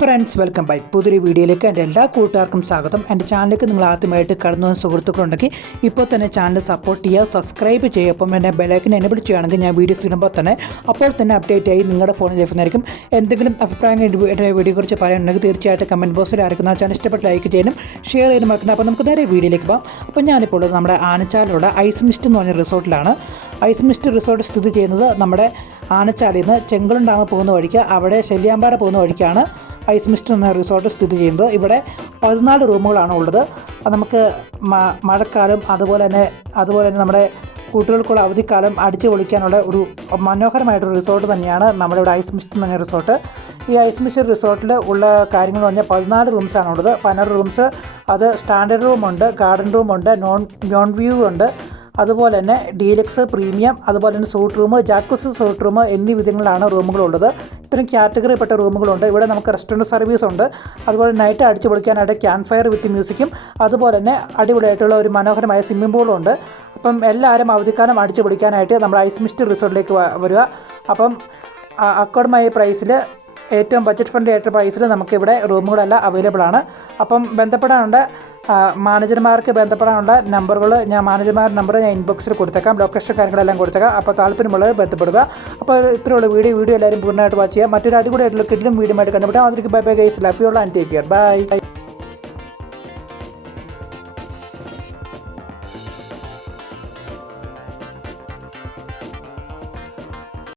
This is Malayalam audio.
Friends, welcome back. പുതിയൊരു വീഡിയോയിലേക്ക് എൻ്റെ എല്ലാ കൂട്ടുകാർക്കും സ്വാഗതം. എൻ്റെ ചാനലിലേക്ക് നിങ്ങൾ ആദ്യമായിട്ട് കടന്നു വന്ന സുഹൃത്തുക്കളുണ്ടെങ്കിൽ ഇപ്പോൾ തന്നെ ചാനൽ സപ്പോർട്ട് ചെയ്യുക, സബ്സ്ക്രൈബ് ചെയ്യുക. അപ്പം എൻ്റെ ബെലൈക്കൻ എന്നെ വിളിക്കുകയാണെങ്കിൽ ഞാൻ വീഡിയോസ് ഇടുമ്പോൾ തന്നെ അപ്പോൾ തന്നെ അപ്ഡേറ്റ് ആയി നിങ്ങളുടെ ഫോണിൽ ലഭിക്കുന്നതായിരിക്കും. എന്തെങ്കിലും അഭിപ്രായങ്ങൾ എൻ്റെ വീഡിയോ കുറിച്ച് പറയാനുണ്ടെങ്കിൽ തീർച്ചയായിട്ടും കമൻറ്റ് ബോക്സിൽ ആയിരിക്കുന്ന ചാനൽ ഇഷ്ടപ്പെട്ട് ലൈക്ക് ചെയ്യാനും ഷെയർ ചെയ്യാനും മറക്കണം. അപ്പോൾ നമുക്ക് നേരെ വീഡിയോയിലേക്ക് പോകാം. അപ്പോൾ ഞാനിപ്പോൾ ഉള്ളത് നമ്മുടെ ആനച്ചാലുള്ള ഐസ് മിസ്റ്റ് എന്ന് പറഞ്ഞ റിസോർട്ടിലാണ്. ഐസ് മിസ്റ്റ് റിസോർട്ട് സ്ഥിതി ചെയ്യുന്നത് നമ്മുടെ ആനച്ചാലിൽ നിന്ന് ചെങ്കുളം ഡാം പോകുന്ന വഴിക്ക് അവിടെ ശല്യാമ്പാറ പോകുന്ന വഴിക്കാണ് ഐസ് മിസ്റ്റ് എന്ന റിസോർട്ട് സ്ഥിതി ചെയ്യുന്നത്. ഇവിടെ 14 റൂമുകളാണ് ഉള്ളത്. നമുക്ക് മഴക്കാലം അതുപോലെ തന്നെ നമ്മുടെ കുട്ടികൾക്കുള്ള അവധിക്കാലം അടിച്ചു പൊളിക്കാനുള്ള ഒരു മനോഹരമായിട്ടൊരു റിസോർട്ട് തന്നെയാണ് നമ്മുടെ ഇവിടെ ഐസ് മിസ്റ്റ് എന്ന് പറഞ്ഞ റിസോർട്ട്. ഈ ഐസ് മിസ്റ്റ് റിസോർട്ടിൽ ഉള്ള കാര്യങ്ങൾ പറഞ്ഞാൽ 14 റൂംസാണുള്ളത്. 16 റൂംസ് അത് സ്റ്റാൻഡേർഡ് റൂമുണ്ട്, ഗാർഡൻ റൂമുണ്ട്, നോൺ വ്യൂ ഉണ്ട്, അതുപോലെ തന്നെ ഡീലക്സ്, പ്രീമിയം, അതുപോലെ തന്നെ സൂട്ട് റൂം, ജാക്കുസ് സൂട്ട് റൂം എന്നീ വിധങ്ങളാണ് റൂമുകളുള്ളത്. ഇത്രയും കാറ്റഗറിപ്പെട്ട റൂമുകളുണ്ട്. ഇവിടെ നമുക്ക് റെസ്റ്റോറൻറ്റ് സർവീസ് ഉണ്ട്. അതുപോലെ നൈറ്റ് അടിച്ചു പൊളിക്കാനായിട്ട് ക്യാമ്പ് ഫയർ വിത്ത് മ്യൂസിക്കും അതുപോലെ തന്നെ അടിപൊളിയായിട്ടുള്ള ഒരു മനോഹരമായ സ്വിമ്മിംഗ് പൂളും ഉണ്ട്. അപ്പം എല്ലാവരും അവധിക്കാലം അടിച്ചു പൊളിക്കാനായിട്ട് നമ്മുടെ ഐസ് മിസ്റ്റ് റിസോർട്ടിലേക്ക് വരിക. അപ്പം അക്കോർഡമായ പ്രൈസിൽ ഏറ്റവും ബഡ്ജറ്റ് ഫ്രണ്ട്ലി ആയിട്ടുള്ള പ്രൈസിൽ നമുക്കിവിടെ റൂമുകളെല്ലാം അവൈലബിൾ ആണ്. അപ്പം ബന്ധപ്പെടാനുണ്ട് മാനേജർമാർക്ക് ബന്ധപ്പെടാനുള്ള നമ്പറുകൾ മാനേജർമാരുടെ നമ്പർ ഞാൻ ഇൻബോക്സിൽ കൊടുത്തേക്കാം, ലൊക്കേഷൻ കാര്യങ്ങളെല്ലാം കൊടുത്തേക്കാം. അപ്പോൾ താല്പര്യമുള്ളവർ ബന്ധപ്പെടുക. അപ്പോൾ ഇത്രയുള്ള വീഡിയോ എല്ലാവരും പൂർണ്ണമായിട്ട് വാച്ച് ചെയ്യുക. മറ്റൊരു അടിപൊളിയായിട്ടുള്ള കിഡിലും വീഡിയോ ആയിട്ട് കണ്ടുപിടിക്കാം. അതിലേക്ക് bye bye guys, love you all and take care. By.